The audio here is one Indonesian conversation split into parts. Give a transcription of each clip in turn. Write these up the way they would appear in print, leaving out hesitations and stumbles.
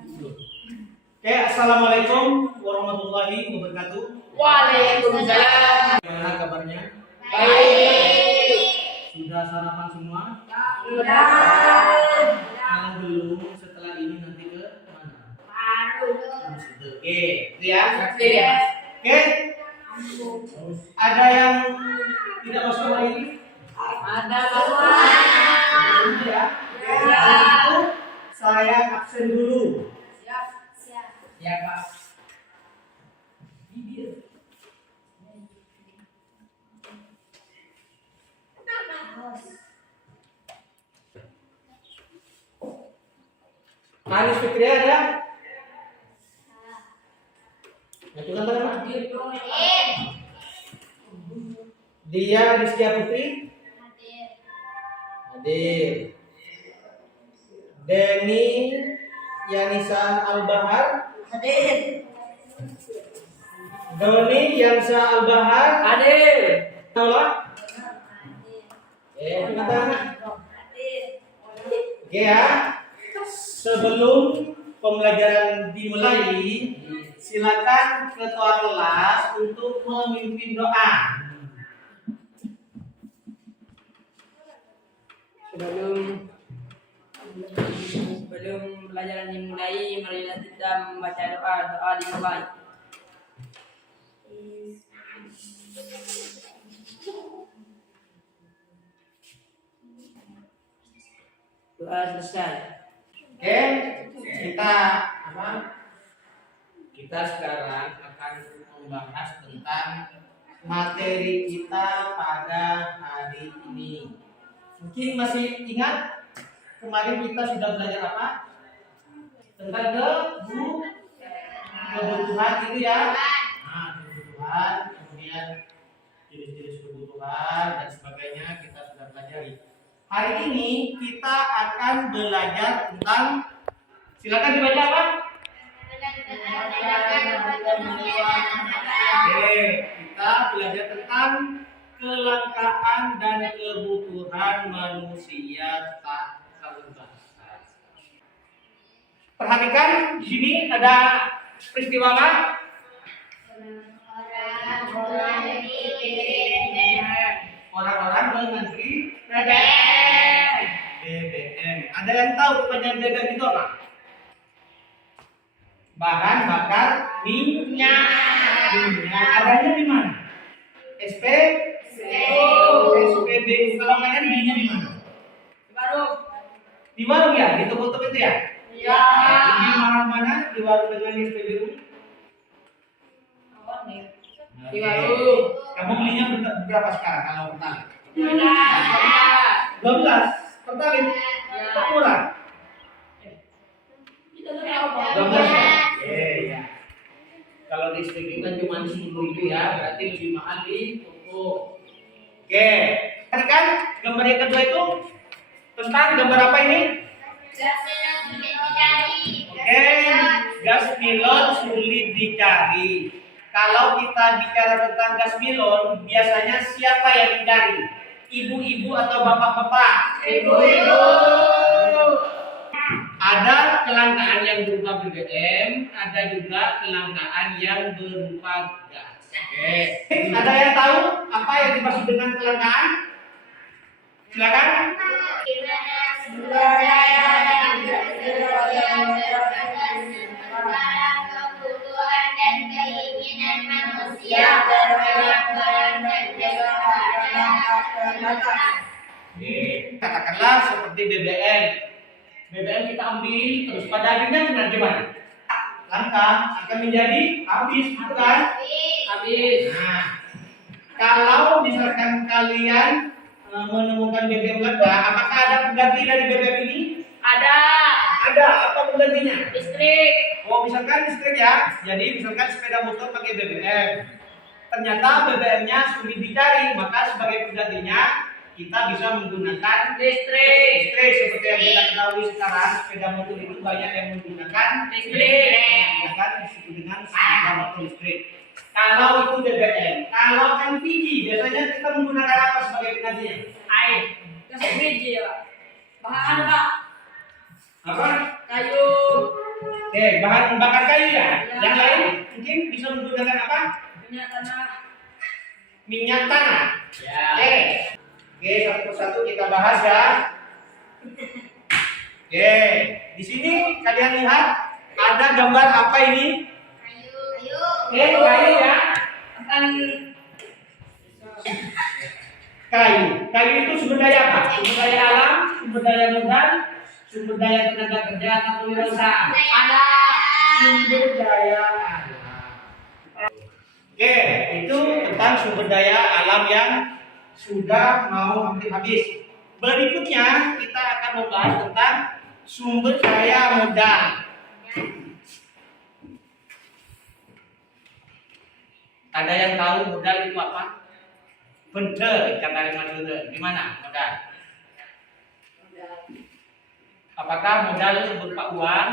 Oke, assalamualaikum warahmatullahi wabarakatuh. Waalaikumsalam. Gimana kabarnya? Baik. Sudah sarapan semua? Sudah. Kalau belum, setelah ini nanti ke mana? Oke, itu ya. Iya. Oke. Ada yang tidak masuk hari ini? Ada semua. Ya. Ya. Itu saya absen dulu. Ya, Pak. Anis Fikri ada? Ngajukan tangan, Pak. Dia Rizkia Putri? Hadir. Denny Yanisa Al-Bahar? Hadir. Doni Yansa Al-Bahar? Hadir. Tolak? Kata Oke ya. Sebelum pembelajaran dimulai, silakan ketua kelas untuk memimpin doa. Sebelum pelajaran dimulai, marilah kita membaca doa dimulai. Doa selesai. Oke, kita sekarang akan membahas tentang materi kita pada hari ini. Mungkin masih ingat kemarin kita sudah belajar apa? Tentang kebutuhan itu ya. Nah, kebutuhan, kemudian jenis-jenis kebutuhan dan sebagainya kita sudah pelajari. Hari ini kita akan belajar tentang, silakan dibaca apa? Oke, kita belajar tentang kelangkaan dan kebutuhan manusia tak terbatas. Perhatikan di sini ada peristiwa apa? Orang-orang mengantri BBM. Ada yang tahu kepanjangan BBM itu apa? Bahan bakar minyak. Adanya di mana? SPBU. Kalau kalian belinya di mana? Di warung ya? Di toko-toko itu ya? Ya. Di mana? Di warung dengan SPBU? Di warung. Kamu belinya berapa sekarang kalau pertalite? 12. 12 pertalite. Kok murah? 12 ya? Iya. Kalau di SPBU kan cuma 10.000 ya, berarti lebih mahal di toko. Oke. Perhatikan gambar yang kedua itu tentang gambar apa ini? Oke, gas melon sulit dicari. Kalau kita bicara tentang gas melon, biasanya siapa yang mencari? Ibu-ibu atau bapak-bapak? Ibu-ibu. Ada kelangkaan yang berupa BBM, ada juga kelangkaan yang berupa gas. Oke. Ada yang tahu apa yang dimaksud dengan kelangkaan? Silakan. Kebutuhan dan keinginan manusia Katakanlah seperti BBM. BBM kita ambil, terus pada akhirnya benar gimana? Langka akan menjadi habis, bukan? Habis. Nah, kalau misalkan kalian menemukan BBM langka, apakah ada pengganti dari BBM ini? Ada. Ada. Apa penggantinya? Listrik. Oh, misalkan listrik ya. Jadi misalkan sepeda motor pakai BBM. Ternyata BBM-nya sulit dicari, maka sebagai penggantinya kita bisa menggunakan Listrik. seperti yang kita ketahui sekarang, sepeda motor itu banyak yang menggunakan Listrik. menggunakan disebut dengan sepeda motor listrik. Kalau itu BBM, kalau LPG biasanya kita menggunakan apa sebagai penggantinya? Air. Gas LPG ya, Pak. Bahan Pak. Apa? Kayu. Oke, bahan bakar kayu ya. Yang lain mungkin bisa menggunakan apa? Minyak tanah. Minyak tanah. Ya. Oke. Oke, satu persatu kita bahas ya. Oke, di sini kalian lihat ada gambar apa ini? Kayu. Oke, kayu ya. Akan Kayu. Kayu itu sumber daya apa? Sumber daya alam, sumber daya modal, sumber daya tenaga kerja atau kewirausahaan. Ada. Sumber daya alam. Oke, itu tentang sumber daya alam yang sudah mau hampir habis. Berikutnya kita akan membahas tentang sumber daya modal. Ada yang tahu modal itu apa? Bener, kata Mas Bener. Gimana modal? Apakah modal itu berupa uang?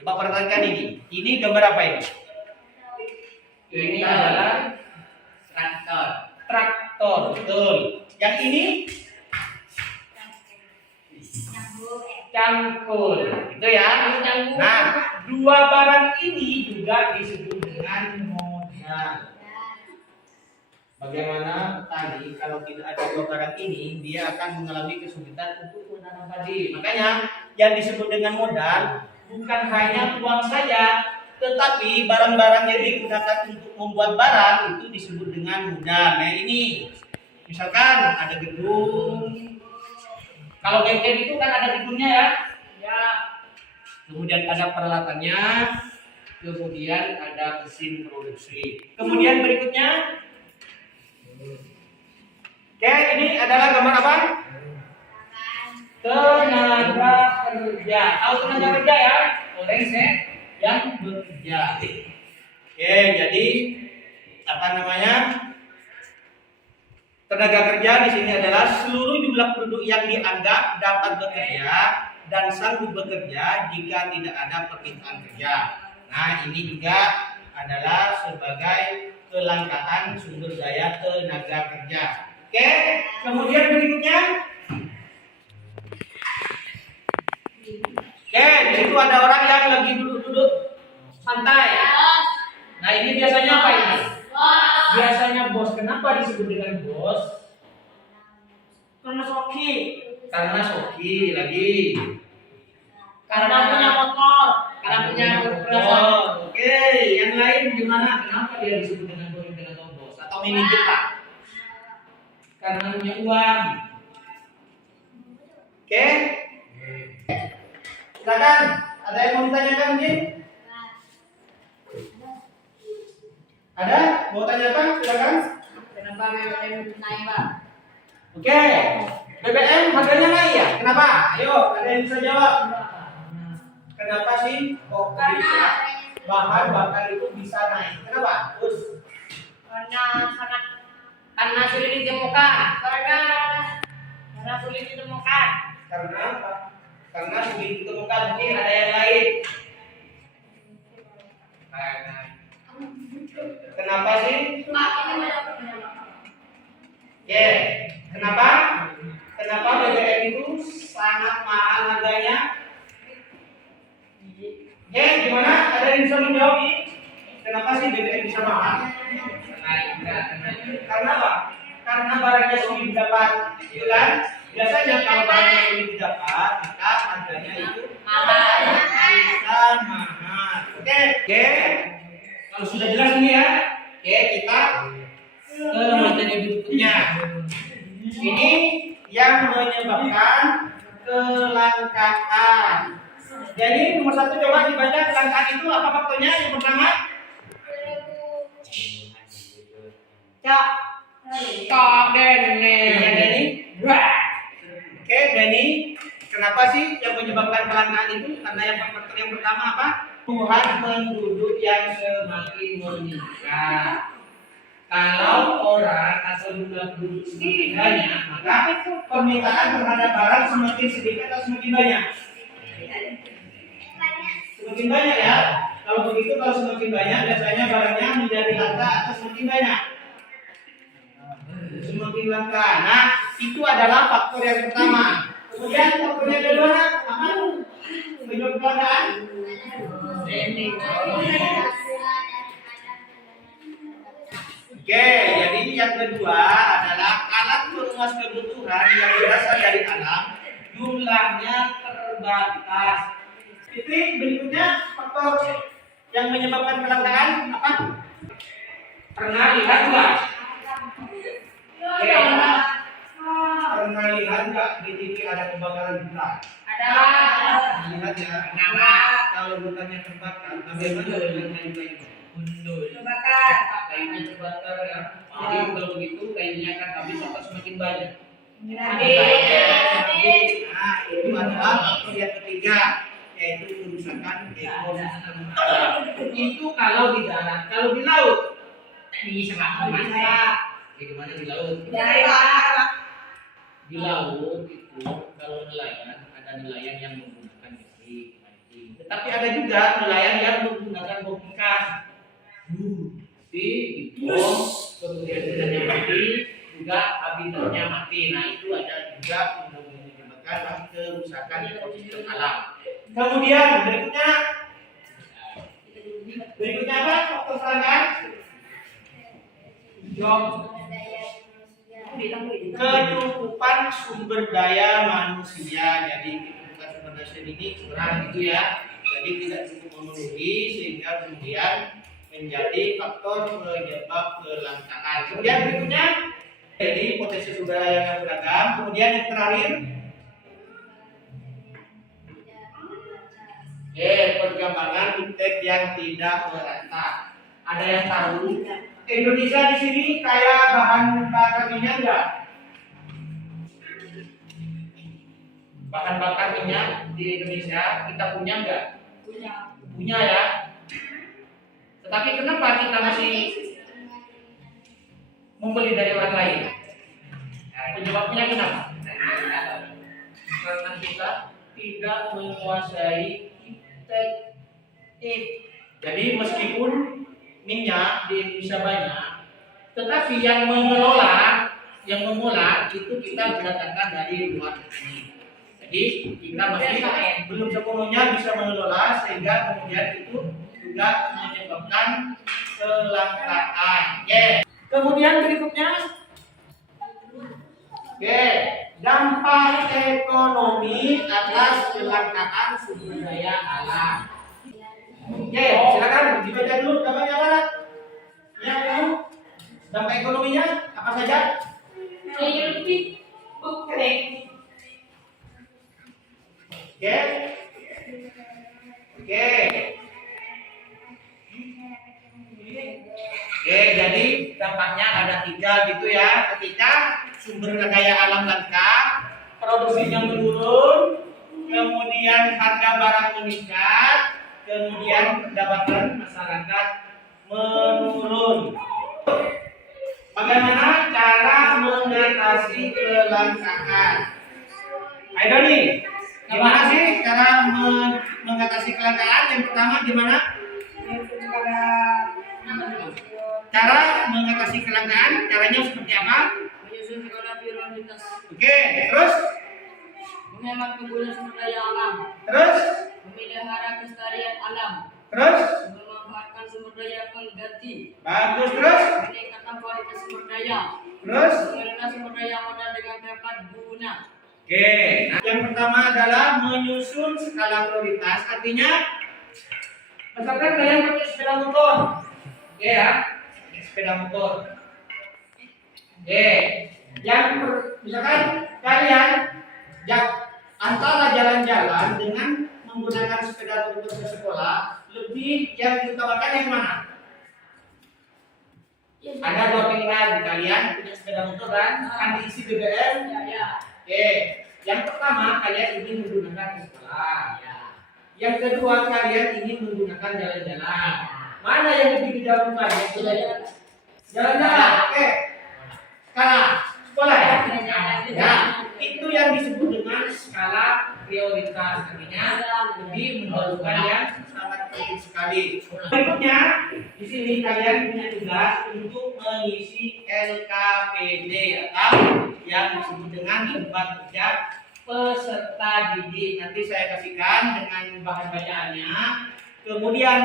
Coba perhatikan ini. Ini gambar apa ini? Ini adalah traktor. traktor, betul. Yang ini cangkul, itu ya. Nah, dua barang ini juga disebut dengan modal. Bagaimana tadi kalau tidak ada dua barang ini, dia akan mengalami kesulitan untuk menanam padi. Makanya yang disebut dengan modal bukan hanya uang saja, tetapi barang-barang yang digunakan untuk membuat barang itu disebut dengan modal. Nah ini, misalkan ada gedung. Kalau bengkel itu kan ada gedungnya ya. Ya. Kemudian ada peralatannya, kemudian ada mesin produksi. Kemudian berikutnya, oke, ini adalah gambar apa? Tenaga kerja. Tahu tenaga kerja ya? Orang yang bekerja. Oke, jadi apa namanya? Tenaga kerja di sini adalah seluruh jumlah penduduk yang dianggap dapat bekerja dan sanggup bekerja jika tidak ada permintaan kerja. Nah, ini juga adalah sebagai kelangkaan sumber daya tenaga kerja. Oke, kemudian berikutnya. Oke, di situ ada orang yang lagi duduk-duduk santai. Nah, ini biasanya apa ini? Biasanya bos. Kenapa disebut dengan bos? Karena soki. Karena soki lagi. Karena punya motor. Karena punya Oh, oke. Yang lain gimana? Kenapa dia disebut dengan pemimpin atau bos atau manajer pak? Karena punya uang. Oke. Silakan. Ada yang mau ditanyakan mungkin? Ada? Mau tanyakan? Silakan. Kenapa BBM naik, Pak? Oke. BBM harganya naik ya? Kenapa? Ayo, ada yang bisa jawab. Kenapa sih kok bisa bahan bakar itu bisa naik? Kenapa? Terus? Karena sulit ditemukan. Karena sulit ditemukan. Karena apa? Karena sulit ditemukan. Mungkin ada yang lain. Kenapa sih? Oke. Kenapa? Kenapa BBM itu sangat mahal harganya? Oke, gimana? Ada yang bisa menjawab ini? Kenapa sih BBM bisa mahal? Karena apa? Karena barangnya sulit didapat, gitu kan? Biasanya kalau barangnya sulit didapat, maka harganya itu Mahal. mahal. Oke. Kalau sudah jelas ini ya, oke kita ke materi berikutnya. Ini yang menyebabkan kelangkaan. Jadi nomor satu coba dibaca kelangkaan itu apa faktornya? Yang pertama, Kak Dene. Dani. Oke, Dani. Kenapa sih yang menyebabkan kelangkaan itu? Karena yang faktor yang pertama apa? Tuhan penduduk yang semakin meningkat. Kalau orang atau jumlah penduduk semakin banyak, maka permintaan terhadap barang semakin sedikit atau semakin banyak? Semakin banyak ya. Kalau begitu, kalau semakin banyak, biasanya barangnya menjadi langka atau semakin banyak? Semakin langka. Nah, itu adalah faktor yang pertama. Kemudian faktor yang kedua apa? Tunjuk keadaan. Oke, jadi yang kedua adalah alat perumus kebutuhan yang berasal dari alam, jumlahnya terbatas. Titik berikutnya faktor yang menyebabkan kelangkaan apa? Pernah lihat nggak? Oke, pernah lihat nggak di TV ada kebakaran hutan? Ada. Lihat ya. Kalau hutannya terbakar, bagaimana dengan kayu-kayu? Gundul. Terbakar. Kayunya terbakar ya. Jadi kalau begitu kayunya akan habis atau semakin banyak. Nah, itu adalah faktor yang ketiga, yaitu kerusakan ekosistem alam. Itu kalau di darat, kalau di laut, bisa bagaimana di laut? Di laut itu kalau nelayan ada nelayan yang menggunakan jari mancing, tetapi ada juga nelayan yang menggunakan bom ikan. Dibom, kemudian ikannya mati, juga habitatnya mati. Nah itu ada juga menyebabkan kerusakan ekosistem alam. Kemudian berikutnya apa? Faktor kelangkaan. Kecukupan sumber daya manusia. Jadi kecukupan sumber daya ini kurang gitu ya. Jadi tidak cukup memenuhi sehingga kemudian menjadi faktor penyebab kelangkaan. Kemudian berikutnya, jadi potensi sumber daya yang beragam. Kemudian yang terakhir, perkembangan iptek yang tidak merata. Ada yang tahu? Indonesia di sini kaya bahan bakar minyak enggak? Bahan bakar minyak di Indonesia kita punya enggak? Punya ya. Tetapi kenapa kita masih membeli dari orang lain? Penyebabnya kenapa? Karena kita tidak menguasai iptek. Jadi meskipun minyak di Indonesia banyak, tetapi yang mengelola itu kita mendatangkan dari luar negeri. Jadi kita masih belum sepenuhnya bisa mengelola, sehingga kemudian itu juga menyebabkan kelangkaan. Kemudian berikutnya, dampak ekonomi atas kelangkaan sumber daya alam. Silakan dibaca dulu dampaknya apa? Yang tahu dampak ekonominya apa saja? Jadi dampaknya ada 3 gitu ya. Ketika sumber daya alam lengkap, produksinya menurun, kemudian harga barang meningkat, kemudian pendapatan masyarakat menurun. Bagaimana cara mengatasi kelangkaan? Ayo nih, gimana sih cara mengatasi kelangkaan? Yang pertama gimana? Cara mengatasi kelangkaan, caranya seperti apa? Menyusun skala prioritas. Oke, terus? Menghemat penggunaan sumber daya alam. Terus? Memelihara kelestarian alam. Terus? Memanfaatkan sumber daya pengganti. Bagus, terus? Meningkatkan kualitas sumber daya. Terus? Mengelola sumber daya modal dengan tepat guna. Oke, nah, yang pertama adalah menyusun skala prioritas. Artinya, misalkan kalian pakai sepeda motor, oke ya, sepeda motor. Oke, misalkan kalian antara jalan-jalan dengan menggunakan sepeda motor ke sekolah, lebih yang diutamakan yang mana? Ada 2 pilihan. Kalian punya sepeda motor kan diisi BBM. Oke, yang pertama kalian ingin menggunakan ke sekolah. Yang kedua kalian ingin menggunakan jalan-jalan. Mana yang lebih didahulukan? Jalan-jalan. Oke. Sekarang sekolah ya. Ya, itu yang disebut dengan skala prioritas. Artinya lebih mendahulukan yang sangat penting sekali. Berikutnya, di sini kalian punya tugas untuk mengisi LKPD atau yang disebut dengan lembar kerja peserta didik. Nanti saya kasihkan dengan bahan bacaannya. Kemudian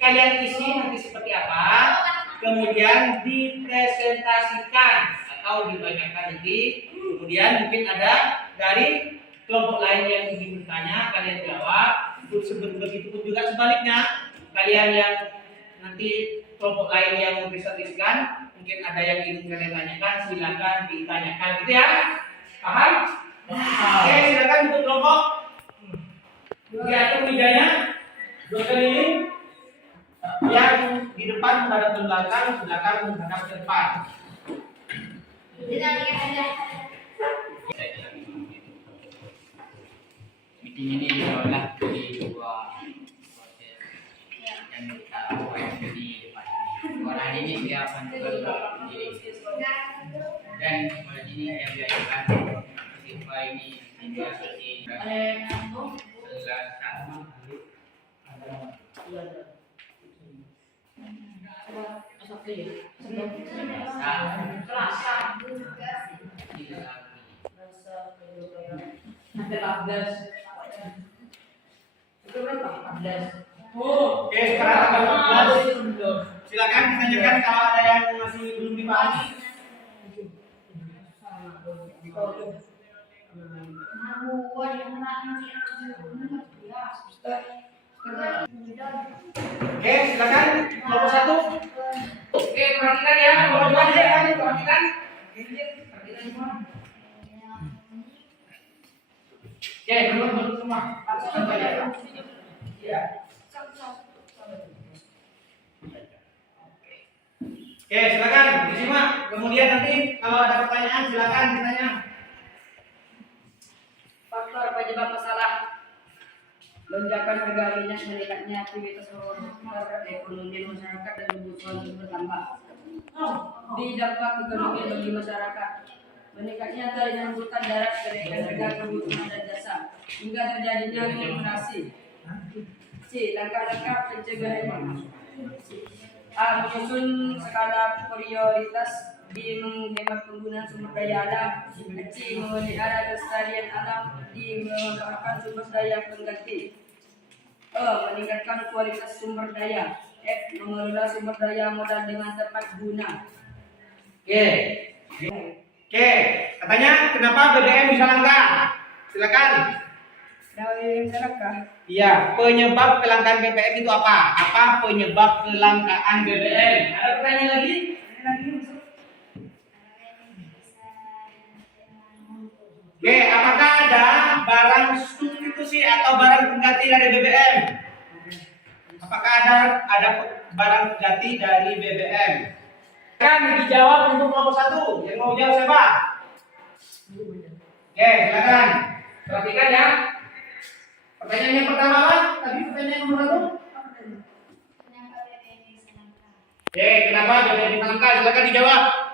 kalian isi nanti seperti apa. Kemudian dipresentasikan atau dibacakan nanti. Kemudian mungkin ada dari kelompok lain yang ingin bertanya, kalian jawab. Begitu pun juga sebaliknya, kalian yang nanti kelompok lain yang mempresentasikan, mungkin ada yang ingin kalian tanyakan, silakan ditanyakan, gitu ya. Paham? Oke, silakan untuk kelompok. Diatur mejanya 2 keliling. Yang di depan menghadap ke belakang, belakang menghadap ke depan. Meeting ini diolah di 2 proses yang kita lakukan di depan ini. Orang ini dia akan berdiri dan pada sini saya belajarkan siswa ini tinggal seperti Oke, sekarang tanggal 14. Silakan ditanyakan kalau ada yang masih belum dipahami. Oke, silakan kelompok 1. Oke, perhatikan ya, kelompok 2 aja ya, perhatikan. Perhatikan semua. Oke, duduk semua. Contoh ya. Iya. Oke, silakan disimak. Kemudian nanti kalau ada pertanyaan silakan ditanya. Faktor penyebab masalah lonjakan harga minyak, meningkatnya aktivitas ekonomi masyarakat dan kebutuhan bertambah. Dampak ekonomi bagi masyarakat, meningkatnya tarian angkutan darat, kenaikan harga kebutuhan dan jasa, hingga terjadinya inflasi. C. Langkah-langkah pencegahan. A. Menyusun skala prioritas. B. Menghemat penggunaan sumber daya alam. C. Memelihara kelestarian alam. D. Mengembangkan sumber daya pengganti. E. Meningkatkan kualitas sumber daya. F. Mengelola sumber daya modal dengan tepat guna. Oke, katanya kenapa BBM bisa langka? Silakan. Iya, penyebab kelangkaan BBM itu apa? Apa penyebab kelangkaan BBM? Ada pertanyaan lagi? Oke, apakah ada barang substitusi atau barang pengganti dari BBM? Apakah ada barang pengganti dari BBM? Kan dijawab untuk kelompok 1. Yang mau jawab siapa? Oke, silakan. Perhatikan ya. Pertanyaan yang pertama apa? Tadi pertanyaan nomor 1. Oke, kenapa BBM langka? Silakan dijawab.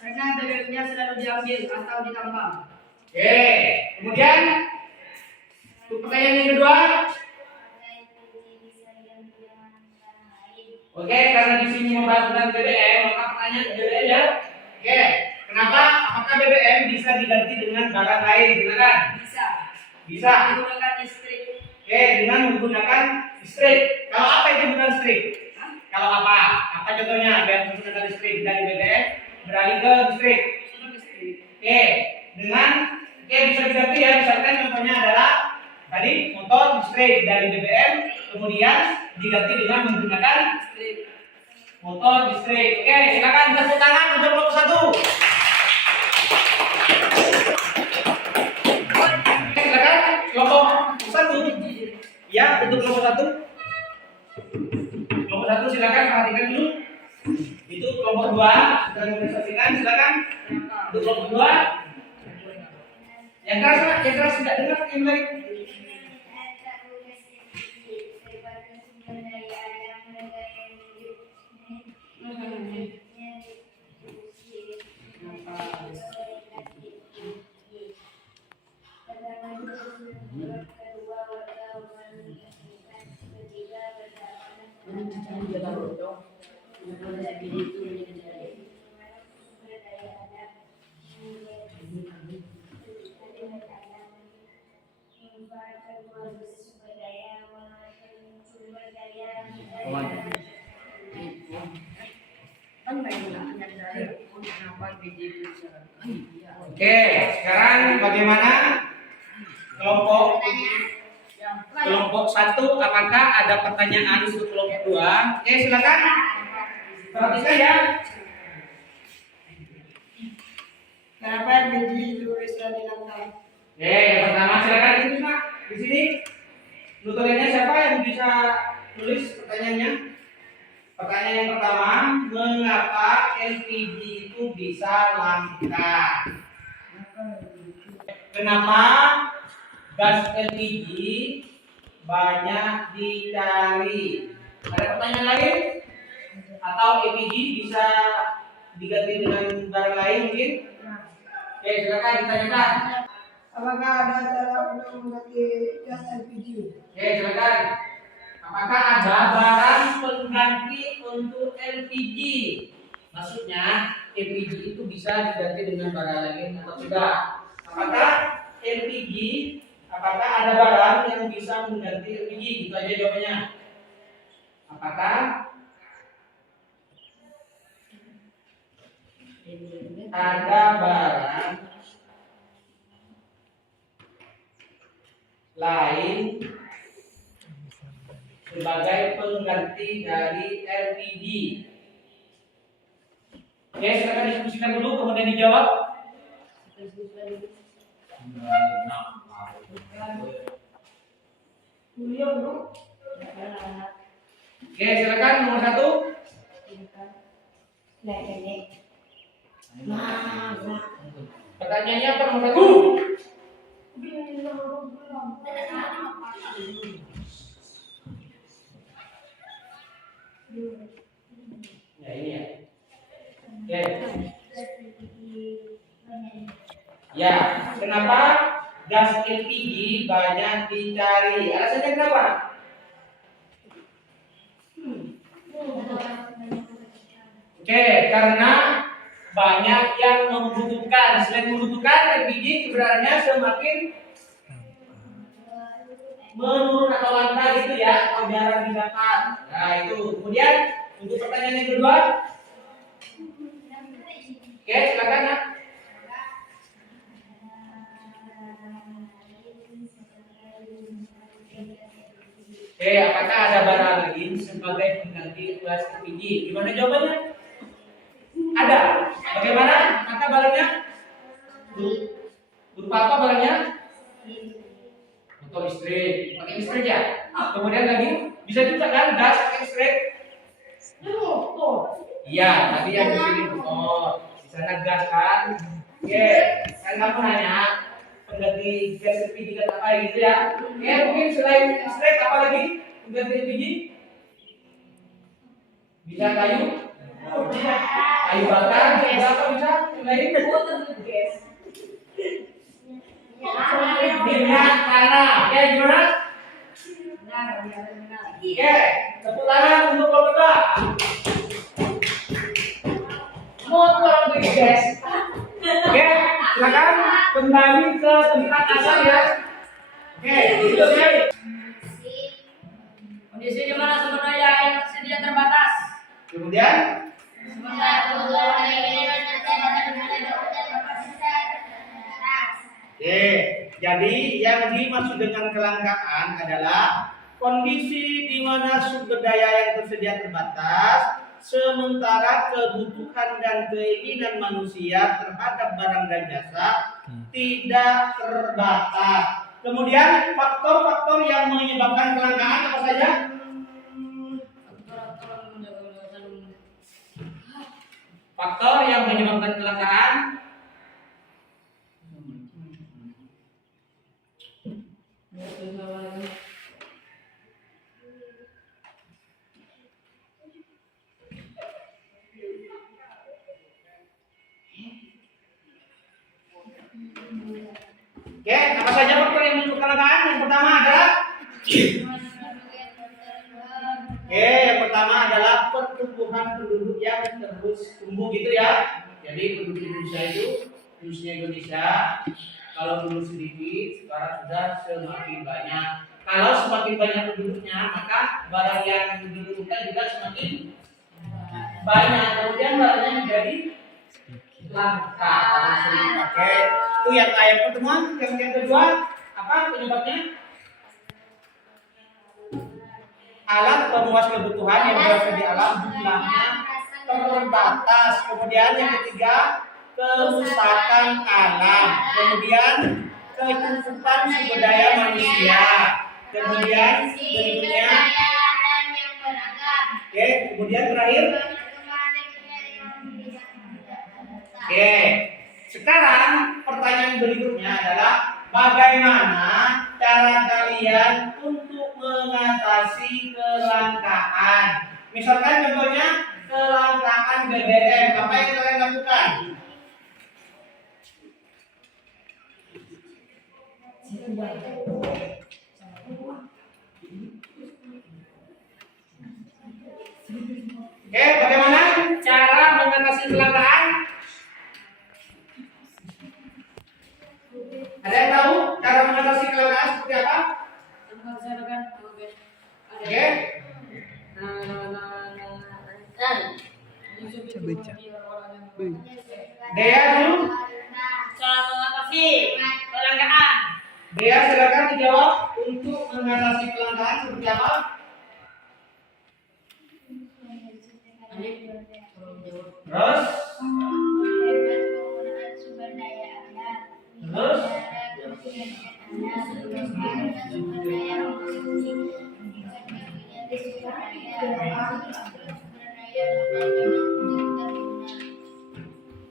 Karena BBM-nya selalu diambil atau ditambah. Oke, kemudian untuk pertanyaan yang kedua. Oke, karena di sini membahas tentang BBM, maka pertanyaan BBM ya. Oke, kenapa? Apakah BBM bisa diganti dengan barang lain? Silakan. Bisa. Menggunakan listrik. Oke, dengan menggunakan listrik. Kalau apa itu menggunakan listrik? Kalau apa? Apa contohnya? Biar menggunakan listrik dari BBM beralih ke listrik. Oke, bisa diganti ya. Misalkan contohnya adalah tadi motor listrik dari BBM, kemudian diganti dengan menggunakan motor listrik. Oke, silakan tepuk tangan untuk kelompok 1. Silakan kelompok 1. Ya, untuk kelompok 1. Kelompok 1 silakan perhatikan dulu. Itu kelompok 2 sudah mempresentasikan, silakan. Untuk kelompok 2. Yang keras tidak dengar yang lain. memanfaatkan sumber daya Kan main dari kenapa biji itu Oke, sekarang bagaimana kelompok kelompok 1? Apakah ada pertanyaan untuk kelompok 2? Oke, silakan. Perhatikan ya. Kenapa biji tulisan di lantai? Oke, yang pertama silakan di sini, Pak. Di sini. Tutorialnya siapa yang bisa tulis pertanyaannya? Pertanyaan yang pertama, mengapa LPG itu bisa langka? Kenapa gas LPG banyak dicari? Ada pertanyaan lain? Atau LPG bisa diganti dengan barang lain mungkin? Oke, silakan ditanyakan. Apakah ada cara untuk mengganti gas LPG? Oke, silakan. Apakah ada barang pengganti untuk LPG? Maksudnya LPG itu bisa diganti dengan barang lain atau tidak? Apakah LPG? Apakah ada barang yang bisa mengganti LPG? Itu aja jawabannya. Apakah ada barang lain sebagai pengganti dari LPG? Oke, silakan diskusikan dulu kemudian dijawab. Oke, silakan nomor 1. Pertanyaannya apa nomor 1? Ya ini ya. Oke. Ya, kenapa gas LPG banyak dicari? Alasannya kenapa? Oke, karena banyak yang membutuhkan. Selain membutuhkan, LPG sebenarnya semakin menurun atau langka gitu ya, atau jarang didapat. Nah itu. Kemudian untuk pertanyaan yang kedua, oke silakan ya. Oke, apakah ada barang lain sebagai pengganti gas LPG? Gimana jawabannya? Ada. Bagaimana? Maka barangnya? Berupa apa barangnya? Motor listrik, pakai listrik ya. Kemudian lagi bisa juga kan gas pakai listrik? Iya, tadi yang di sini motor, di sana gas kan. Oke, kan kamu nanya pengganti gas LPG kan apa gitu ya? Oke, mungkin selain listrik apa lagi pengganti LPG? Bisa kayu? Kayu bakar, bisa apa bisa? Selain minyak tanah. Oke, gimana? Oke, tepuk tangan untuk kelompok 2. Motor gas. Oke, silakan kembali ke tempat asal ya. Oke, itu ya. Kondisi di mana sumber daya yang tersedia terbatas. Kemudian oke, jadi yang dimaksud dengan kelangkaan adalah kondisi di mana sumber daya yang tersedia terbatas, sementara kebutuhan dan keinginan manusia terhadap barang dan jasa tidak terbatas. Kemudian faktor-faktor yang menyebabkan kelangkaan apa saja? Faktor yang menyebabkan kelangkaan oke, apa saja faktor yang menyebabkan kelangkaan? Yang pertama adalah yang pertama adalah pertumbuhan penduduk yang terus tumbuh gitu ya. Jadi penduduk Indonesia itu, khususnya Indonesia, Kalau dulu sedikit, sekarang sudah semakin banyak. Kalau semakin banyak penduduknya, maka barang yang dibutuhkan juga semakin banyak. Kemudian barangnya menjadi langka. Kalau sering dipakai. Itu yang ayat pertemuan. Yang kedua, apa penyebabnya? Alat pemuas kebutuhan yang berada di alam jumlahnya terbatas. Kemudian yang ketiga, kerusakan alam. Kemudian kecukupan sumber daya manusia. Kemudian berikutnya, oke, kemudian terakhir, oke. Sekarang pertanyaan berikutnya adalah bagaimana cara kalian untuk mengatasi kelangkaan? Misalkan contohnya kelangkaan BBM, apa yang kalian lakukan? Oke, bagaimana cara mengatasi kelangkaan? Ada yang tahu cara mengatasi kelangkaan seperti apa? Oke. Dea dulu. Cara mengatasi kelangkaan. Dea silakan dijawab untuk mengatasi kelangkaan seperti apa? Terus?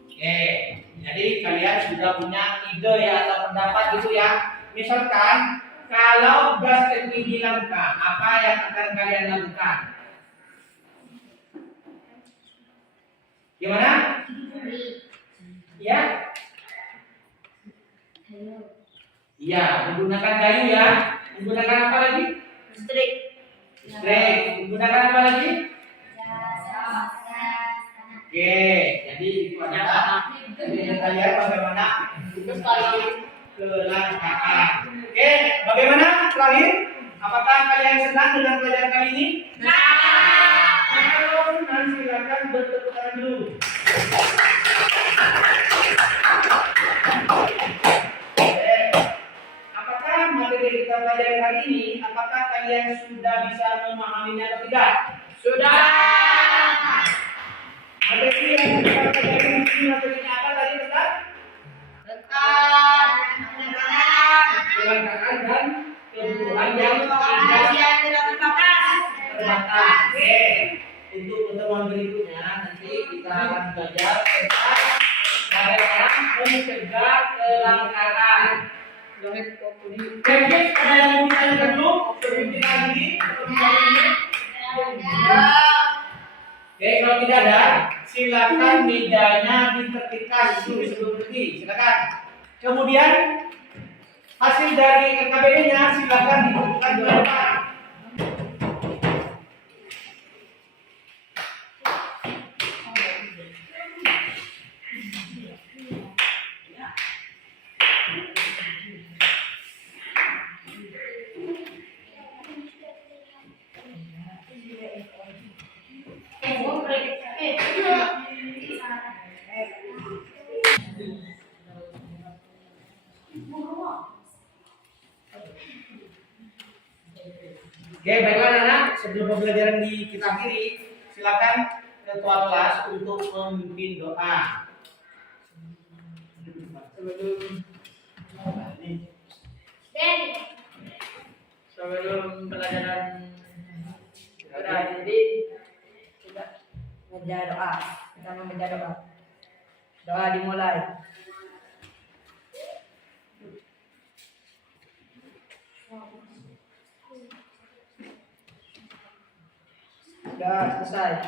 Oke, jadi kalian sudah punya ide ya atau pendapat gitu ya. Misalkan kalau gas LPG langka, apa yang akan kalian lakukan? Gimana? Ya? Iya, menggunakan kayu ya. Menggunakan apa lagi? Listrik. Listrik. Menggunakan apa lagi? Oke, jadi itu adalah kalian bagaimana kelangkaan. Oke, bagaimana terakhir? Apakah kalian senang dengan pelajaran kali ini? Kalau senang silakan bertepuk tangan dulu. Apakah materi kita pelajari hari ini? Apakah kalian sudah bisa memahaminya atau tidak? Sudah. Materi yang kita pelajari di sini materinya apa tadi tentang? Kelangkaan dan kebutuhan yang tidak terbatas. terbatas. Oke. Untuk pertemuan berikutnya nanti kita akan belajar tentang bagaimana mencegah kelangkaan. Jadi ada yang mau ditanyakan dulu sebelum kita akhiri pertemuan ini? Oke, kalau tidak ada, silakan mejanya ditertibkan sebelum berdiri. Silakan. Kemudian hasil dari LKBD-nya silakan dikumpulkan di depan. Oke, baiklah anak-anak, sebelum pembelajaran kita akhiri, silakan ketua kelas untuk memimpin doa. Sebelum pelajaran berakhir, kita membaca doa. Kita membaca doa. Doa dimulai. Sudah selesai.